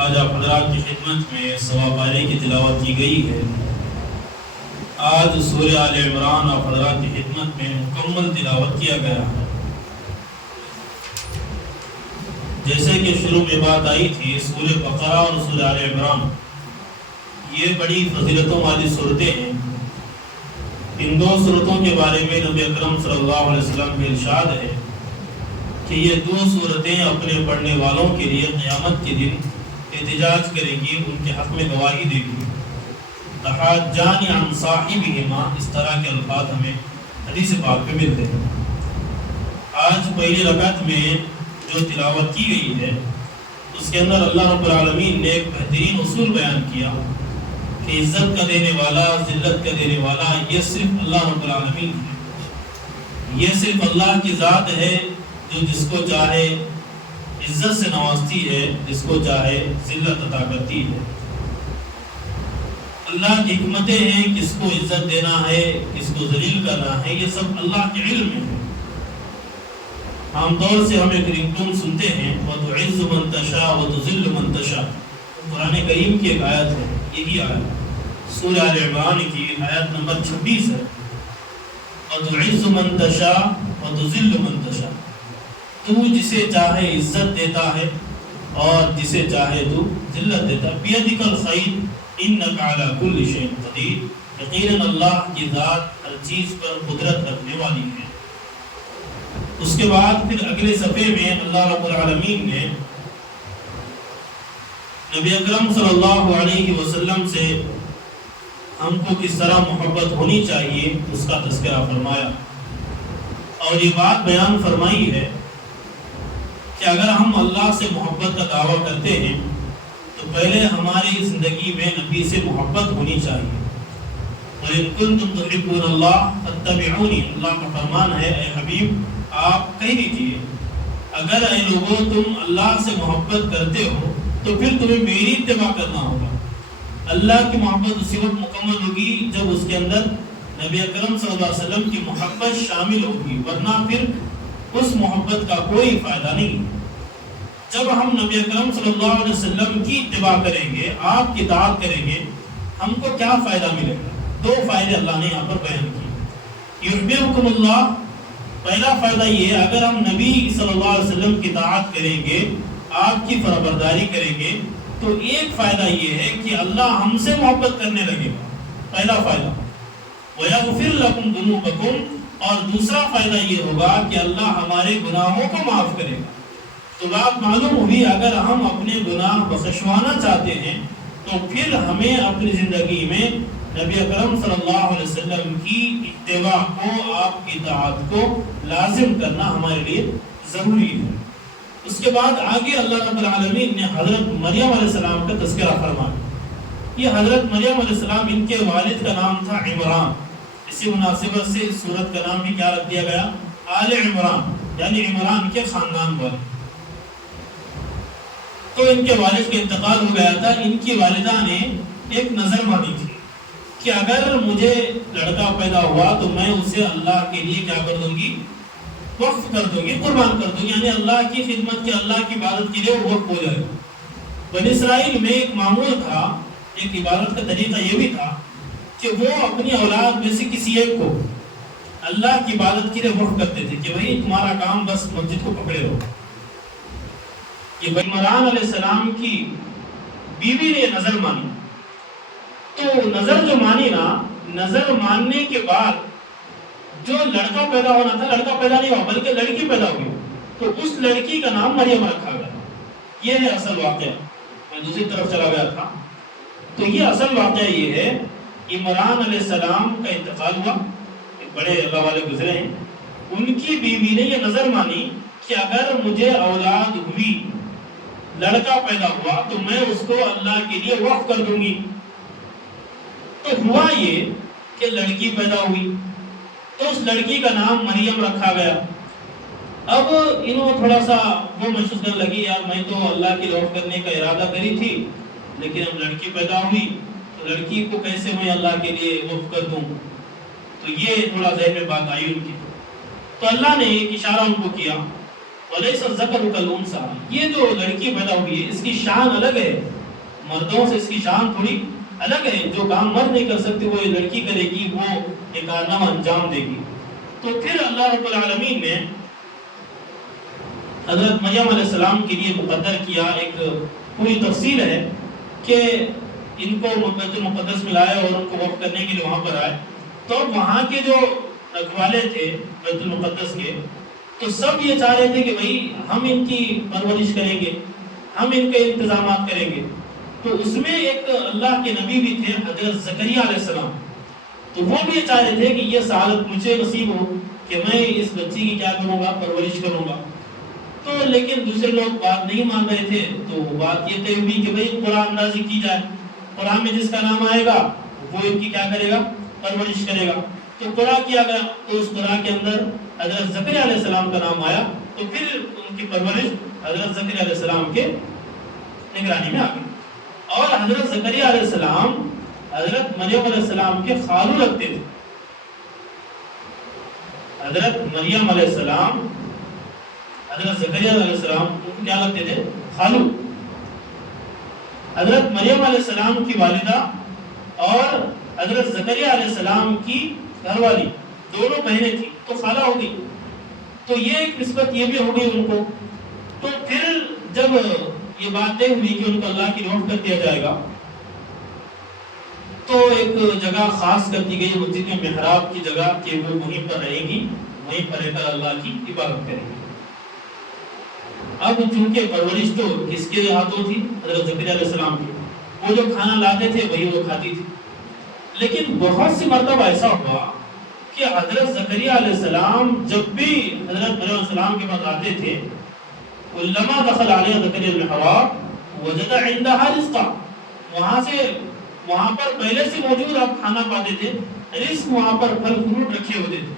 آج آپ حضرات کی خدمت میں سوا پارے کی تلاوت کی گئی ہے۔ آج سورہ آل عمران آپ حضرات کی خدمت میں مکمل تلاوت کیا گیا ہے۔ جیسے کہ شروع میں بات آئی تھی، سورہ بقرہ اور سورہ آل عمران یہ بڑی فضیلتوں والی صورتیں ہیں۔ ان دو صورتوں کے بارے میں نبی اکرم صلی اللہ علیہ وسلم کا ارشاد ہے کہ یہ دو صورتیں اپنے پڑھنے والوں کے لیے قیامت کے دن احتجاج کرے گی، ان کے حق میں گواہی دے گی۔ تحاجان عن صاحبہما، اس طرح کے الفاظ ہمیں حدیث پاک میں ملتے ہیں۔ آج پہلی رکعت میں جو تلاوت کی گئی ہے اس کے اندر اللہ رب العالمین نے ایک بہترین اصول بیان کیا کہ عزت کا دینے والا، ذلت کا دینے والا یہ صرف اللہ رب العالمین ہے۔ یہ صرف اللہ کی ذات ہے جو جس کو چاہے عزت سے نوازتی ہے، جس کو چاہے ذلت عطا کرتی ہے۔ اللہ کی حکمتیں ہیں، کس کو عزت دینا ہے، کس کو ذلیل کرنا ہے، یہ سب اللہ کے علم میں ہے۔ عام طور سے ہم ایک رنگٹون سنتے ہیں، وَتُعِزُّ مَن تَشَاءُ وَتُذِلُّ مَن تَشَاءُ، قرآن کریم کی ایک آیت ہے، یہی آیت سورہ آل عمران کی آیت نمبر 26 ہے۔ وَتُعِزُّ مَن تَشَاءُ وَتُذِلُّ مَن تَشَاءُ، تو جسے چاہے عزت دیتا ہے اور جسے چاہے تو ذلت دیتا ہے۔ بِيَدِكَ الْخَيْرُ إِنَّكَ عَلَى كُلِّ شَيْءٍ قَدِيرٌ، یقیناً اللہ کی ذات ہر چیز پر قدرت رکھنے والی ہے۔ اس کے بعد پھر اگلے صفحے میں اللہ رب العالمین نے نبی اکرم صلی اللہ علیہ وسلم سے ہم کو کس طرح محبت ہونی چاہیے اس کا تذکرہ فرمایا، اور یہ بات بیان فرمائی ہے کہ اگر ہم اللہ سے محبت کا دعویٰ کرتے ہیں تو پہلے ہماری زندگی میں نبی سے محبت ہونی چاہیے۔ وَإِن كُنتُمْ تُحِبُّونَ اللَّهَ فَاتَّبِعُونِي، اللہ کا فرمان ہے اے حبیب آپ کہہ دیجئے اگر اے لوگوں تم اللہ سے محبت کرتے ہو تو پھر تمہیں میری اتباع کرنا ہوگا۔ اللہ کی محبت اسی وقت مکمل ہوگی جب اس کے اندر نبی اکرم صلی اللہ علیہ وسلم کی محبت شامل ہوگی، ورنہ پھر اس محبت کا کوئی فائدہ نہیں۔ جب ہم نبی اکرم صلی اللہ علیہ وسلم کی اتباع کریں گے، آپ کی اطاعت کریں گے، ہم کو کیا فائدہ ملے گا؟ دو فائدے اللہ نے یہاں پر بیان کیے۔ یحببکم اللہ، پہلا فائدہ یہ ہے اگر ہم نبی صلی اللہ علیہ وسلم کی اطاعت کریں گے، آپ کی فرمانبرداری کریں گے تو ایک فائدہ یہ ہے کہ اللہ ہم سے محبت کرنے لگے گا، پہلا فائدہ۔ وَيَغْفِرْ لَكُمْ ذُنُوبَكُمْ، اور دوسرا فائدہ یہ ہوگا کہ اللہ ہمارے گناہوں کو معاف کرے گا۔ تو بات معلوم ہوئی اگر ہم اپنے گناہ بخشوانا چاہتے ہیں تو پھر ہمیں اپنی زندگی میں نبی اکرم صلی اللہ علیہ وسلم کی اتباع کو، آپ کی اطاعت کو لازم کرنا ہمارے لیے ضروری ہے۔ اس کے بعد آگے اللہ رب العالمین نے حضرت مریم علیہ السلام کا تذکرہ فرمایا۔ یہ حضرت مریم علیہ السلام، ان کے والد کا نام تھا عمران، اسی مناسبت سے اس سورت کا نام بھی کیا رکھ دیا گیا؟ آل عمران، یعنی عمران کے خاندان والے۔ تو ان کے والد کا انتقال ہو گیا تھا، ان کی والدہ نے ایک نظر مانی تھی کہ اگر مجھے لڑکا پیدا ہوا تو میں اسے اللہ کے لیے کیا کر دوں گی؟ وقف کر دوں گی، قربان کر دوں گی، یعنی اللہ کی خدمت کے، اللہ کی عبادت کے لیے وہ وقف ہو جائے گا۔ بنی اسرائیل میں ایک معمول تھا، ایک عبادت کا طریقہ یہ بھی تھا کہ وہ اپنی اولاد میں سے کسی ایک کو اللہ کی عبادت کے لیے وقف کرتے تھے کہ بھائی تمہارا کام بس مسجد کو پکڑے رہو۔ یہ عمران علیہ السلام کی بیوی نے نظر مانی، تو نظر جو مانی نا، نظر ماننے کے بعد جو لڑکا پیدا ہونا تھا لڑکا پیدا نہیں ہوا بلکہ لڑکی پیدا ہوئی، تو اس لڑکی کا نام مریم رکھا گیا۔ یہ ہے اصل واقعہ، میں دوسری طرف چلا گیا تھا۔ تو یہ اصل واقعہ یہ ہے، عمران علیہ السلام کا انتقال ہوا، ایک بڑے اللہ والے گزرے ہیں، ان کی بیوی نے یہ نظر مانی کہ اگر مجھے اولاد ہوئی، لڑکا پیدا ہوا تو میں اس کو اللہ کے لیے وقف کر دوں گی۔ تو ہوا یہ کہ لڑکی پیدا ہوئی، تو اس لڑکی کا نام مریم رکھا گیا۔ اب انہوں تھوڑا سا وہ محسوس کرنے لگی، یار میں تو اللہ کی وقف کرنے کا ارادہ کری تھی، لیکن اب لڑکی پیدا ہوئی تو لڑکی کو کیسے میں اللہ کے لیے وقف کر دوں؟ تو یہ تھوڑا ذہن میں بات آئی ان کی۔ تو اللہ نے ایک اشارہ ان کو کیا وَلَيْسَ الذَّكَرُ كَالْأُنثَىٰ، یہ جو لڑکی پیدا ہوئی ہے اس کی شان الگ ہے، مردوں سے اس کی شان تھوڑی الگ ہے. جو کام مرد نہیں کر سکتے وہ یہ لڑکی کرے گی، وہ یہ کارنامہ انجام دے گی. تو پھر اللہ رب العالمین نے حضرت مریم علیہ السلام کے لیے مقدر کیا. ایک پوری تفصیل ہے کہ ان کو بیت المقدس میں لایا اور ان کو وقف کرنے کے لیے وہاں پر آئے. تو وہاں کے جو رکھوالے تھے بیت المقدس کے، تو سب یہ چاہ رہے تھے کہ بھئی ہم ان کی پرورش کریں گے، ہم ان کے انتظامات کریں گے. تو اس میں ایک اللہ کے نبی بھی تھے حضرت زکریا علیہ السلام. تو وہ بھی یہ چاہ رہے تھے کہ یہ سعادت مجھے نصیب ہو کہ میں اس بچی کی کیا کروں گا، پرورش کروں گا. تو لیکن دوسرے لوگ بات نہیں مان رہے تھے. تو بات یہ طے ہوئی کہ بھئی قرآن اندازی کی جائے، قرآن میں جس کا نام آئے گا وہ ان کی کیا کرے گا، پرورش کرے گا. تو قرآن کیا گیا، تو اس قرآن کے اندر حضرت زکریا علیہ السلام کا نام آیا. تو پھر ان کی پرورش حضرت زکریا علیہ السلام کے نگرانی میں آ گئی. اور حضرت زکریا علیہ السلام حضرت مریم علیہ السلام کے خالو لگتے تھے. حضرت مریم علیہ السلام حضرت زکریا علیہ السلام کو کیا لگتے تھے، خالو. حضرت مریم علیہ السلام کی والدہ اور حضرت زکریا علیہ السلام کی گھر والی دونوں بہنیں تھیں، تو خالہ ہو گئی. تو یہ ایک نسبت یہ بھی ہو گئی ان کو. تو پھر جب یہ بات طے ہوئی کہ ان کو اللہ کی نوٹ کر دیا جائے گا، تو ایک جگہ خاص کر دی گئی مسجد میں محراب کی جگہ کہ وہ وہیں پر رہے گی، وہیں پر رہ کر اللہ کی عبادت کرے گی. اب چونکہ پرورش تو کس کے ہاتھوں تھی، حضرت زکریا علیہ السلام کی. وہ جو کھانا لاتے تھے وہی وہ کھاتی تھی. لیکن بہت سی مرتبہ ایسا ہوا کہ حضرت زکریا علیہ السلام جب بھی حضرت مریم علیہ السلام کے پاس آتے تھے، لما دخل علیہ زکریا المحراب وجد عندها رزقا، وہاں پر پہلے سے موجود آپ کھانا پاتے تھے، رزق وہاں پر پھل فروٹ رکھے ہوتے تھے.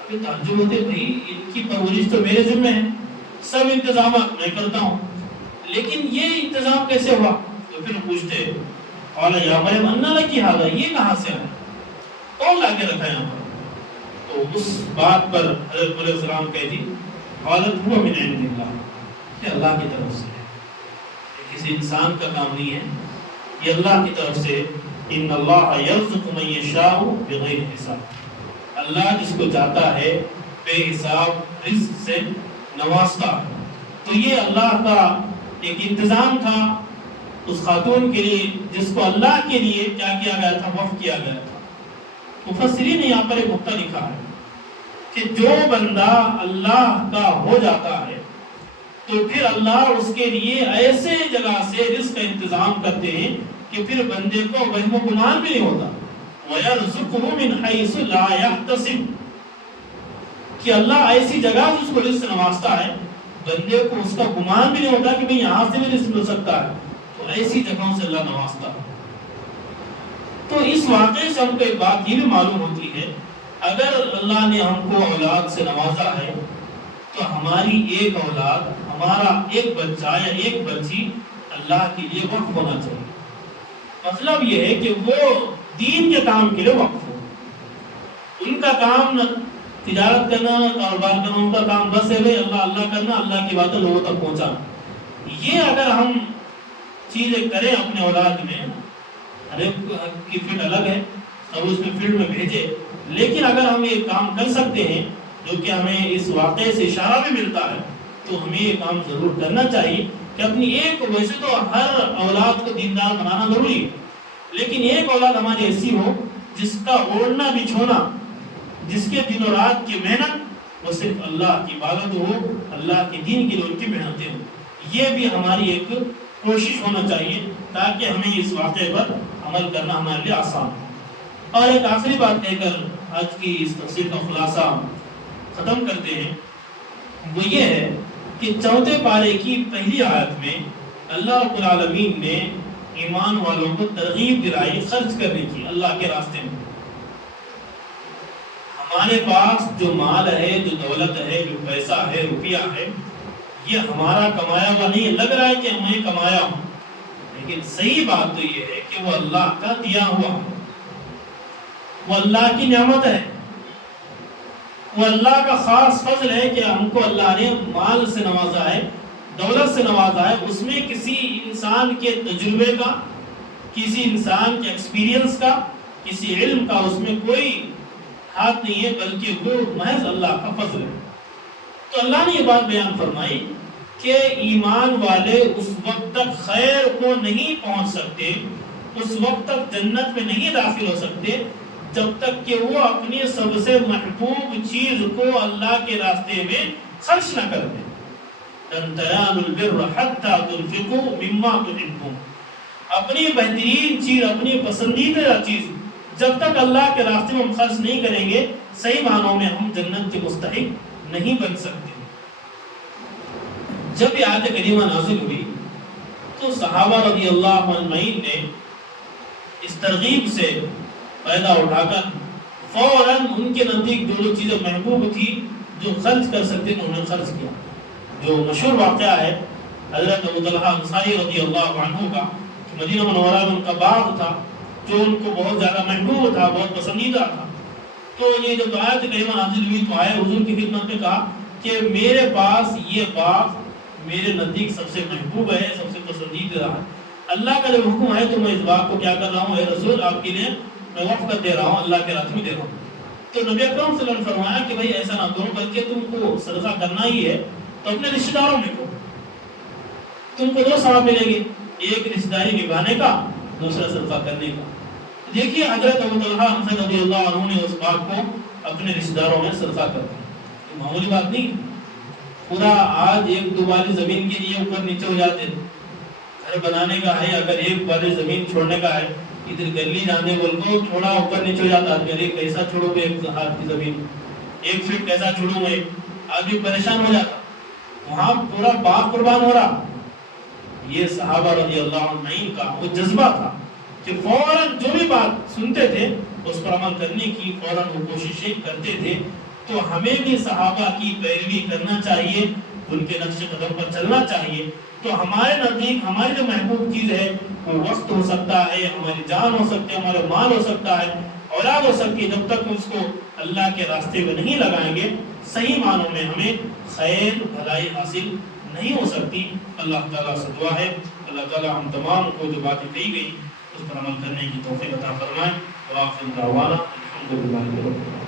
ابھی تعجب ہوتے بھئی ان کی پرورش تو میرے ذمہ ہے، سب انتظامات میں کرتا ہوں، لیکن یہ انتظام کیسے ہوا؟ تو پھر پوچھتے قال یا مریم انا لکی ھذا، یہ کہاں سے آیا، کون لا کے رکھا یہاں پر؟ تو اس بات پر حضرت مریم السلام کہتی قالت هو من عند اللہ، یہ اللہ کی طرف سے ہے، یہ کسی انسان کا کام نہیں ہے، یہ اللہ کی طرف سے. ان اللہ یرزق من یشاء بغیر حساب، اللہ جس کو چاہتا ہے بے حساب رزق سے نوازتا. تو یہ اللہ کا ایک انتظام تھا اس خاتون کے لیے جس کو اللہ کے لیے کیا کیا گیا تھا، وقف کیا گیا تھا. مفسرین نے یہاں پر ایک نقطہ لکھا ہے کہ جو بندہ اللہ کا ہو جاتا ہے تو پھر اللہ اس کے لیے ایسے جگہ سے رزق کا انتظام کرتے ہیں کہ پھر بندے کو وہم و گمان بھی نہیں ہوتا. وَيَرْزُقُهُ مِنْ حَيْثُ لَا يَحْتَسِبُ، کہ اللہ ایسی جگہ اس کو رزق نوازتا ہے بندے کو اس کا گمان بھی نہیں ہوتا کہ بھئی یہاں سے بھی رزق مل سکتا ہے. تو ایسی جگہوں سے اللہ نوازتا ہے. تو اس واقعے سے ہم کو ایک بات یہ بھی معلوم ہوتی ہے، اگر اللہ نے ہم کو اولاد سے نوازا ہے تو ہماری ایک اولاد، ہمارا ایک بچہ یا ایک بچی اللہ کے لیے وقف ہونا چاہیے. مطلب یہ ہے کہ وہ دین کے کام کے لیے وقف ہو. ان کا کام نہ تجارت کرنا، کاروبار کرنا، ان کا کام بس ہے بھائی اللہ اللہ کرنا، اللہ کی باتیں لوگوں تک پہنچانا. یہ اگر ہم چیزیں کریں اپنے اولاد میں، ہر ایک کی فیلڈ الگ ہے، سب اس میں فیلڈ میں بھیجے، لیکن اگر ہم یہ کام کر سکتے ہیں جو کہ ہمیں اس واقعے سے اشارہ بھی ملتا ہے، تو ہمیں یہ کام ضرور کرنا چاہیے کہ اپنی ایک، ویسے تو ہر اولاد کو دیندار بنانا ضروری ہے، لیکن ایک اولاد ہماری ایسی ہو جس کا اوڑھنا بچھونا، جس کے دن و رات کی محنت وہ صرف اللہ کی عبادت ہو، اللہ کے دین کے لیے ان کی محنتیں ہوں. یہ بھی ہماری ایک کوشش ہونا چاہیے تاکہ ہمیں اس واقعے پر عمل کرنا ہمارے لیے آسان ہو. اور ایک آخری بات کہہ کر آج کی اس تفسیر کا خلاصہ ختم کرتے ہیں، وہ یہ ہے کہ چوتھے پارے کی پہلی آیت میں اللہ رب العالمین نے ایمان والوں کو ترغیب دلائی خرچ کرنے کی اللہ کے راستے میں. ہمارے پاس جو مال ہے، جو دولت ہے، جو پیسہ ہے، روپیہ ہے، یہ ہمارا کمایا ہوا نہیں ہے. لگ رہا ہے کہ ہمیں کمایا ہوں، لیکن صحیح بات تو یہ ہے کہ وہ اللہ کا دیا ہوا، وہ اللہ کی نعمت ہے. وہ اللہ کا خاص فضل ہے کہ ہم کو اللہ نے مال سے نوازا ہے، دولت سے نوازا ہے، اس میں کسی انسان کے تجربے کا، کسی انسان کے ایکسپیرینس کا، کسی علم کا اس میں کوئی ہاتھ نہیں ہے، بلکہ وہ محض اللہ کا فضل ہے۔ تو اللہ نے یہ بات بیان فرمائی کہ ایمان والے اس وقت تک خیر کو نہیں پہنچ سکتے، اس وقت تک جنت میں نہیں داخل ہو سکتے جب تک کہ وہ اپنی سب سے محبوب چیز کو اللہ کے راستے میں خرچ نہ کر دیں۔ لن تنالوا البر حتى تنفقوا مما تحبون، اپنی بہترین چیز، اپنی پسندیدہ چیز جب تک اللہ کے راستے میں ہم خرچ نہیں کریں گے، صحیح معنوں میں ہم جنت کے مستحق نہیں بن سکتے۔ جب یہ آیت کریمہ نازل ہوئی تو صحابہ رضی اللہ عنہم نے اس ترغیب سے فائدہ اٹھا کر فوراً ان کے نزدیک جو چیزیں محبوب تھی، جو خرچ کر سکتے تھے، انہیں خرچ کیا۔ جو مشہور واقعہ ہے حضرت ابو طلحہ انصاری رضی اللہ عنہ کا، مدینہ منورہ میں ان کا باغ تھا جو ان کو بہت زیادہ محبوب تھا، بہت پسندیدہ تھا۔ تو یہ جب آیت کریمہ نازل ہوئی تو آئے حضور کی خدمت میں کہا کہ میرے پاس یہ باغ میرے نزدیک سب سے محبوب ہے، سب سے پسندیدہ ہے، اللہ کا جب حکم ہے تو میں اس باغ کو کیا کر رہا ہوں، اے رسول آپ کے لیے میں وقف کر دے رہا ہوں، اللہ کے راستے میں دے رہا ہوں۔ تو نبی اکرم صلی اللہ علیہ وسلم نے فرمایا کہ بھائی ایسا نہ کرو، بلکہ تم کو صدقہ کرنا ہی ہے تو اپنے رشتہ داروں میں کو، تم کو دو ثواب ملیں گے، ایک رشتہ داری نبھانے کا، دوسرا صدقہ کرنے کا۔ دیکھیے حضرت ابو طلحہ انصاری رضی اللہ عنہ نے اس باغ کو اپنے رشتہ داروں میں صدقہ کر دیا۔ یہ معمولی بات نہیں، پورا آج ایک دو والی زمین کے لیے اوپر نیچے ہو جاتے، گھر بنانے کا ہے، اگر ایک والی زمین چھوڑنے کا ہے، ادھر گلی جانے بول کو تھوڑا اوپر نیچے ہو جاتا ہے، ایک کیسا چھوڑو گے ایک ہاتھ کی زمین، ایک فٹ کیسا چھوڑوں گے، آدمی پریشان ہو جاتا، وہاں پورا باغ قربان ہو رہا۔ یہ صحابہ رضی اللہ عنہم کا وہ جذبہ تھا کہ فوراً جو بھی بات سنتے تھے اس پر عمل کرنے کی فوراً وہ کوششیں کرتے تھے۔ تو ہمیں بھی صحابہ کی پیروی کرنا چاہیے، ان کے نقش قدم پر چلنا چاہیے۔ تو ہمارے نزدیک ہماری جو محبوب چیز ہے وہ وقت ہو سکتا ہے، ہماری جان ہو سکتی ہے، ہمارا مال ہو سکتا ہے، اولاد ہو سکتی ہے، جب تک اس کو اللہ کے راستے میں نہیں لگائیں گے صحیح معنوں میں ہمیں خیر بھلائی حاصل نہیں ہو سکتی۔ اللہ تعالیٰ سے دعا ہے اللہ تعالیٰ ہم تمام کو جو باتیں کہی گئی اس پر عمل کرنے کی توفیق عطا فرمائے۔ وآخر دعوانا الحمدللہ رب العالمین۔